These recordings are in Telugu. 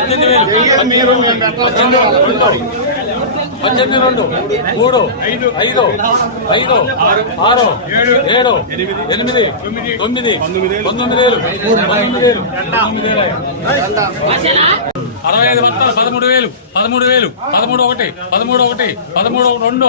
18,000 2 3 5 6 7 8 9 9,000 65 బత్తాలు 13,000 13,000 13 1 13 1 13 2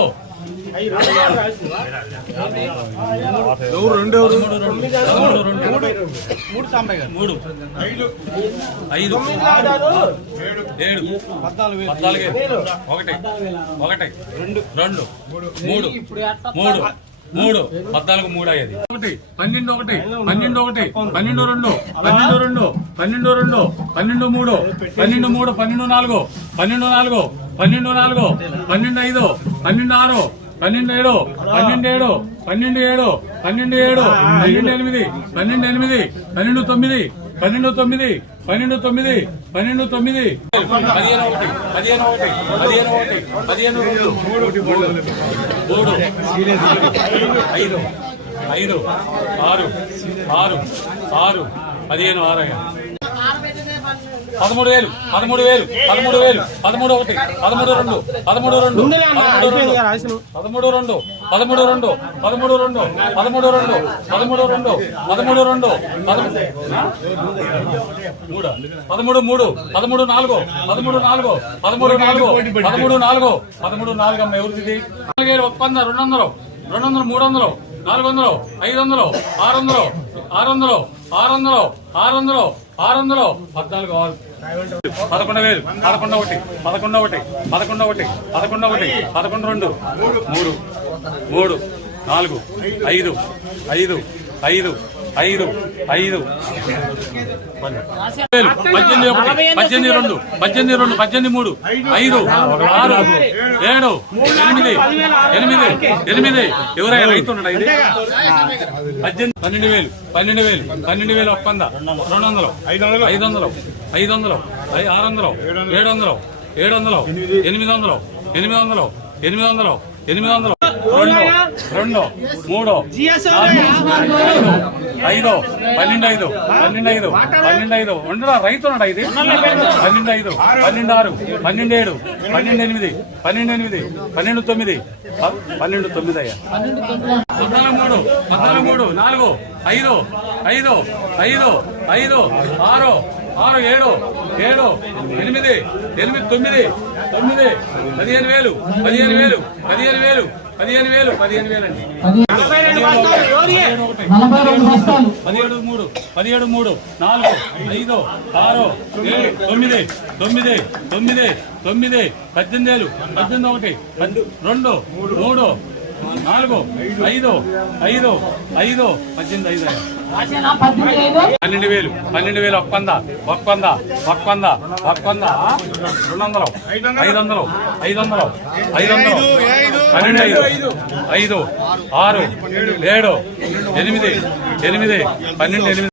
ఎవరైనా రైతు 12,000 ఒప్పంద 200 500 600 700 800 2 3 5 12 ఉండరా రైతు ఉన్నాడా ఇది 12 5 12 6 12 7 12 8 12 8 12 9 12 9 అయ్యా 14 3 4 5 5 5 5 6 6 7 7 8 8 9 9 15,000 15,000 15,000 15,000 అండి 17 3 4 5 6 7 9 9 9 18,000 18 1 2 3 4 5 5 5 18 12,000 ఒప్పంద 200 500 500 500 12 5 6 7 8 12